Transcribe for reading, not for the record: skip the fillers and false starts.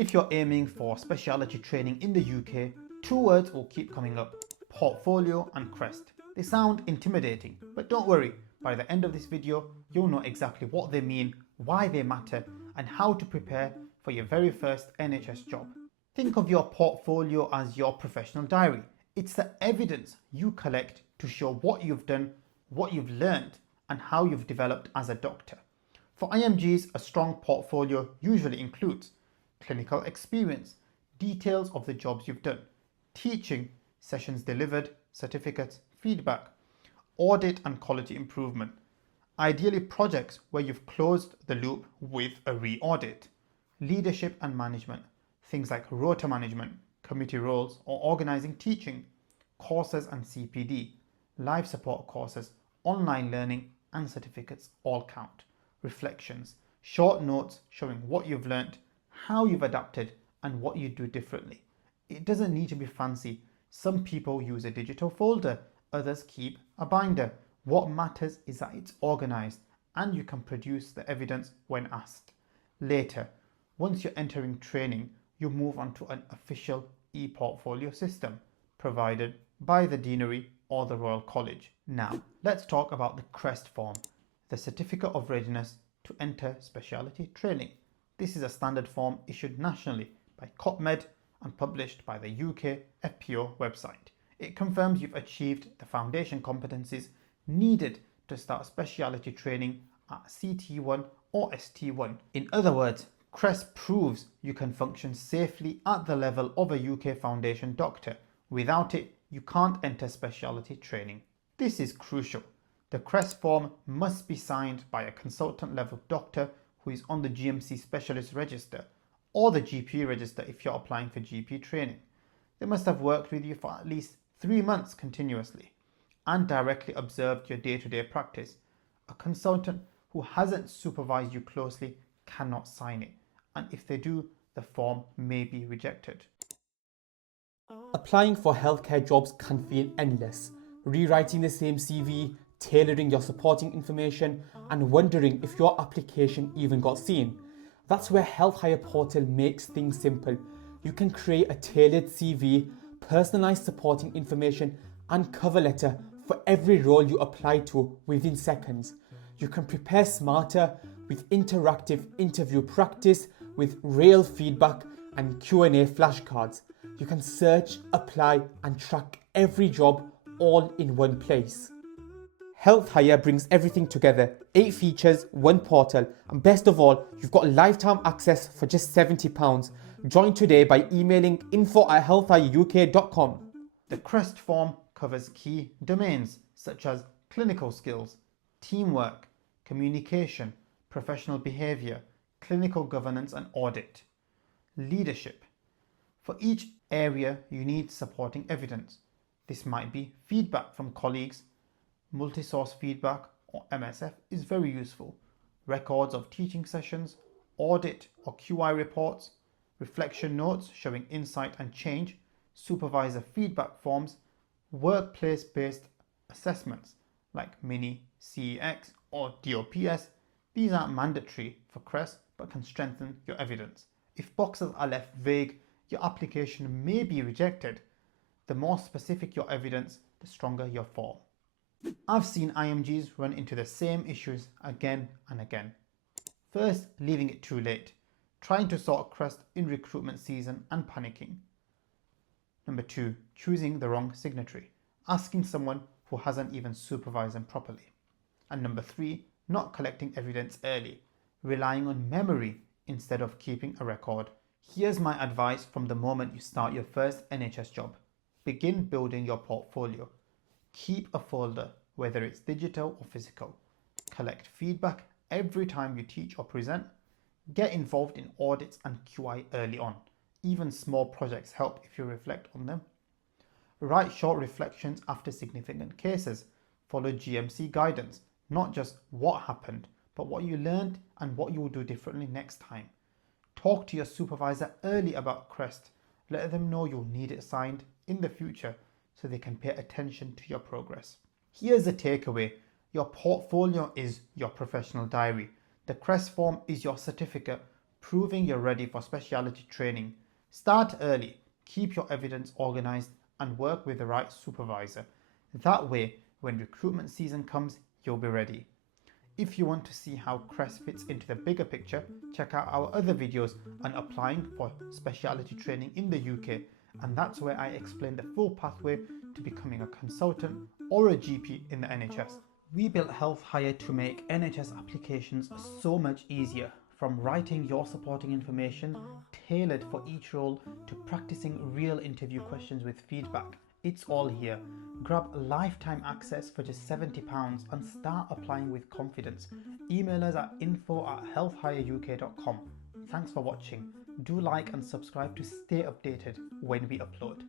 If you're aiming for specialty training in the UK, two words will keep coming up: portfolio and CREST. They sound intimidating, but don't worry, by the end of this video, you'll know exactly what they mean, why they matter, and how to prepare for your very first NHS job. Think of your portfolio as your professional diary. It's the evidence you collect to show what you've done, what you've learned, and how you've developed as a doctor. For IMGs, a strong portfolio usually includes clinical experience, details of the jobs you've done, teaching, sessions delivered, certificates, feedback, audit and quality improvement, ideally projects where you've closed the loop with a re-audit, leadership and management, things like rota management, committee roles, or organising teaching, courses and CPD, life support courses, online learning and certificates all count. Reflections, short notes showing what you've learnt, how you've adapted, and what you do differently. It doesn't need to be fancy. Some people use a digital folder, others keep a binder. What matters is that it's organised and you can produce the evidence when asked. Later, once you're entering training, you move on to an official e-portfolio system provided by the Deanery or the Royal College. Now, let's talk about the CREST Form, the Certificate of Readiness to Enter Specialty Training. This is a standard form issued nationally by COPMed and published by the UK FPO website. It confirms you've achieved the foundation competencies needed to start specialty training at CT1 or ST1. In other words, CREST proves you can function safely at the level of a UK foundation doctor. Without it, you can't enter specialty training. This is crucial. The CREST form must be signed by a consultant level doctor who is on the GMC specialist register or the GP register if you're applying for GP training. They must have worked with you for at least 3 months continuously and directly observed your day-to-day practice. A consultant who hasn't supervised you closely cannot sign it, and if they do, the form may be rejected. Applying for healthcare jobs can feel endless. Rewriting the same CV, tailoring your supporting information, and wondering if your application even got seen. That's where Health Hire Portal makes things simple. You can create a tailored CV, personalised supporting information, and cover letter for every role you apply to within seconds. You can prepare smarter with interactive interview practice, with real feedback and Q&A flashcards. You can search, apply, and track every job all in one place. Health Hire brings everything together. 8 features, 1 portal, and best of all, you've got lifetime access for just £70. Join today by emailing info@healthhireuk.com. The CREST form covers key domains such as clinical skills, teamwork, communication, professional behaviour, clinical governance and audit, leadership. For each area, you need supporting evidence. This might be feedback from colleagues. Multi-source feedback or MSF is very useful. Records of teaching sessions, audit or QI reports, reflection notes showing insight and change, supervisor feedback forms, workplace-based assessments like Mini, CEX or DOPS. These aren't mandatory for CREST but can strengthen your evidence. If boxes are left vague, your application may be rejected. The more specific your evidence, the stronger your form. I've seen IMGs run into the same issues again and again. First, leaving it too late, trying to sort CREST in recruitment season and panicking. Number 2, choosing the wrong signatory, asking someone who hasn't even supervised them properly. And number 3, not collecting evidence early, relying on memory instead of keeping a record. Here's my advice from the moment you start your first NHS job. Begin building your portfolio. Keep a folder, whether it's digital or physical. Collect feedback every time you teach or present. Get involved in audits and QI early on. Even small projects help if you reflect on them. Write short reflections after significant cases. Follow GMC guidance, not just what happened, but what you learned and what you will do differently next time. Talk to your supervisor early about CREST. Let them know you'll need it signed in the future so they can pay attention to your progress. Here's the takeaway. Your portfolio is your professional diary. The CREST form is your certificate proving you're ready for specialty training. Start early, keep your evidence organised, and work with the right supervisor. That way, when recruitment season comes, you'll be ready. If you want to see how CREST fits into the bigger picture, check out our other videos on applying for specialty training in the UK, and that's where I explain the full pathway to becoming a consultant or a GP in the NHS. We built Health Hire to make NHS applications so much easier, from writing your supporting information tailored for each role to practicing real interview questions with feedback. It's all here. Grab lifetime access for just £70 and start applying with confidence. Email us at info@healthhireuk.com. Thanks for watching. Do like and subscribe to stay updated when we upload.